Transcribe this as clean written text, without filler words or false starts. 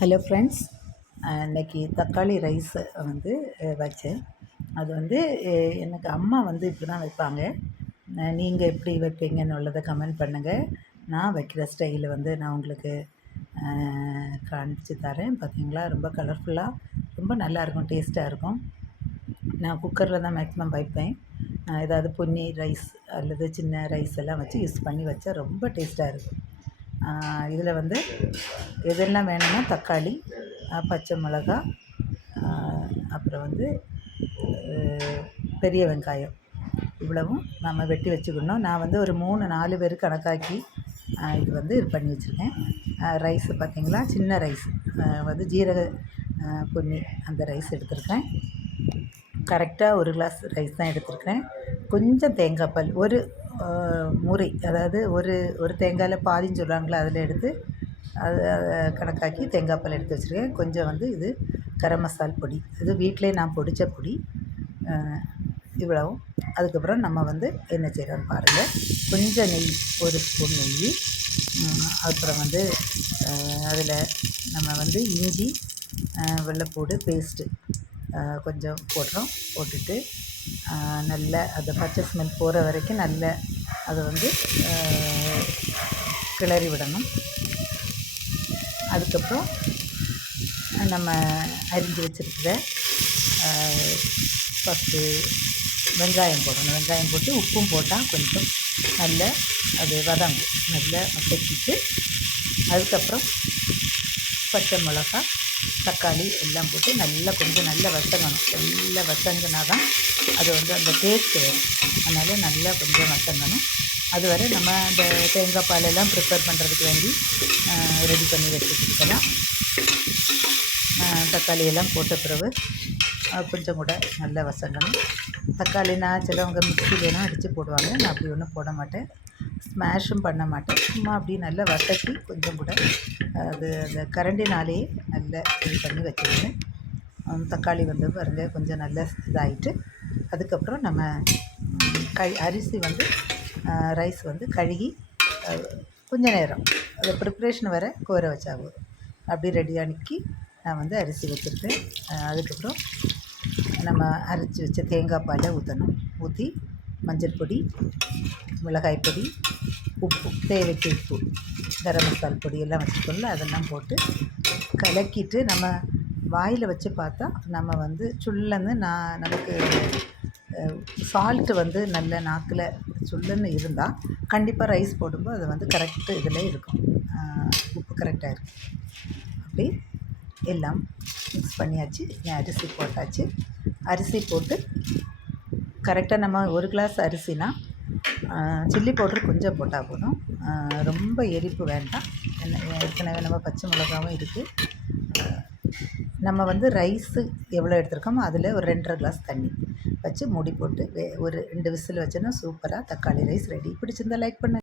Hello friends, இன்றைக்கி தக்காளி rice வந்து வச்சேன். அது வந்து எனக்கு அம்மா வந்து இப்படி தான் வைப்பாங்க. நீங்கள் எப்படி வைப்பீங்கன்னு உள்ளதை கமெண்ட் பண்ணுங்கள். நான் வைக்கிற ஸ்டைலை வந்து நான் உங்களுக்கு காண்பிச்சு தரேன். பார்த்தீங்களா, ரொம்ப கலர்ஃபுல்லாக ரொம்ப நல்லாயிருக்கும், டேஸ்ட்டாக இருக்கும். நான் குக்கரில் தான் மேக்ஸிமம் வைப்பேன். ஏதாவது பொன்னி ரைஸ் அல்லது சின்ன ரைஸ் எல்லாம் வச்சு யூஸ் பண்ணி வச்சா ரொம்ப டேஸ்ட்டாக இருக்கும். இதில் வந்து எதெல்லாம் வேணும்னா தக்காளி, பச்சை மிளகா, அப்புறம் வந்து பெரிய வெங்காயம் இவ்வளவும் நம்ம வெட்டி வச்சுக்கணும். நான் வந்து ஒரு 3-4 பேர் கணக்காக்கி இது வந்து இது பண்ணி வச்சுருக்கேன். ரைஸு பார்த்திங்களா, சின்ன ரைஸ் வந்து ஜீரக பொன்னி அந்த ரைஸ் எடுத்திருக்கேன். கரெக்டாக 1 கிளாஸ் ரைஸ் தான் எடுத்திருக்கேன். கொஞ்சம் தேங்காய் பால், ஒரு முறை, அதாவது ஒரு தேங்காயில் பாதின்னு சொல்லுவாங்களே, அதில் எடுத்து அது கணக்காக்கி தேங்காய் பால் எடுத்து வச்சுருக்கேன். கொஞ்சம் வந்து இது கரம் மசால் பொடி, இது வீட்டிலே நான் பொடித்த பொடி, இவ்வளவும். அதுக்கப்புறம் நம்ம வந்து என்ன செய்கிறோன்னு பாருங்கள். கொஞ்சம் நெய், 1 ஸ்பூன் நெய். அப்புறம் வந்து அதில் நம்ம வந்து இஞ்சி வெள்ளைப்பூடு பேஸ்ட்டு கொஞ்சம் போடுறோம். போட்டுட்டு நல்லா அந்த பச்சை ஸ்மெல் போகிற வரைக்கும் நல்லா அதை வந்து கிளறி விடணும். அதுக்கப்புறம் நம்ம அரிஞ்சு வச்சுருக்கிற ஃபஸ்ட்டு வெங்காயம் போடணும். வெங்காயம் போட்டு உப்பும் போட்டால் கொஞ்சம் நல்லா அது வதங்கும். நல்லா வதக்கிட்டு அதுக்கப்புறம் பச்சை மிளகா, தக்காளி எல்லாம் போட்டு நல்லா கொஞ்சம் நல்லா வதங்கணும். நல்லா வதங்கினா தான் அது வந்து அந்த டேஸ்ட்டு வரும். அதனால் நல்லா கொஞ்சம் வதங்கணும். அதுவரை நம்ம அந்த தேங்காய் பாலெல்லாம் ப்ரிப்பேர் பண்ணுறதுக்கு வேண்டி ரெடி பண்ணி வச்சுக்கலாம். தக்காளியெல்லாம் போட்ட பிறகு கொஞ்சம் கூட நல்லா வதங்கணும். தக்காளினா சிலவங்க மிக்சிலெலாம் அடித்து போடுவாங்க. நான் அப்படி ஒன்றும் போட மாட்டேன், ஸ்மாஷும் பண்ண மாட்டேன். சும்மா அப்படி நல்லா வதக்கி கொஞ்சம் கூட அது அந்த கரண்டினாலே நல்லா இது பண்ணி வச்சுருவேன். தக்காளி வந்து பாருங்க கொஞ்சம் நல்லா இதாகிட்டு அதுக்கப்புறம் நம்ம அரிசி வந்து ரைஸ் வந்து கழுகி கொஞ்சம் நேரம் அதை ப்ரிப்ரேஷன் வர கோர வச்சா போதும். அப்படி ரெடியாக்கி நான் வந்து அரிசி வச்சுருக்கேன். அதுக்கப்புறம் நம்ம அரைச்சி வச்ச தேங்காய் பாலை ஊற்றணும். ஊற்றி மஞ்சள் பொடி, மிளகாய் பொடி, உப்பு, தேவைக்கு உப்பு, கரம் மசால் பொடி எல்லாம் வச்சுக்கோங்கள, அதெல்லாம் போட்டு கலக்கிட்டு நம்ம வாயில் வச்சு பார்த்தா நம்ம வந்து சுள்ளன்னு நமக்கு சால்ட்டு வந்து நல்ல நாக்கில் சுள்ளுன்னு இருந்தால் கண்டிப்பாக ரைஸ் போடும்போது அது வந்து கரெக்டு இதில் இருக்கும். உப்பு கரெக்டாக இருக்கும். அப்படி எல்லாம் மிக்ஸ் பண்ணியாச்சு. அரிசி போட்டாச்சு. அரிசி போட்டு கரெக்டாக நம்ம 1 கிளாஸ் அரிசினா சில்லி பவுட்ரு கொஞ்சம் போட்டால் போதும். ரொம்ப எரிப்பு வேண்டாம். ஏற்கனவே நம்ம பச்சை மிளகாவும் இருக்குது. நம்ம வந்து ரைஸு எவ்வளோ எடுத்துருக்கோமோ அதில் ஒரு 2.5 கிளாஸ் தண்ணி வச்சு மூடி போட்டு ஒரு 2 விசில் வச்சோன்னா சூப்பராக தக்காளி ரைஸ் ரெடி. பிடிச்சிருந்தா லைக் பண்ணுங்கள்.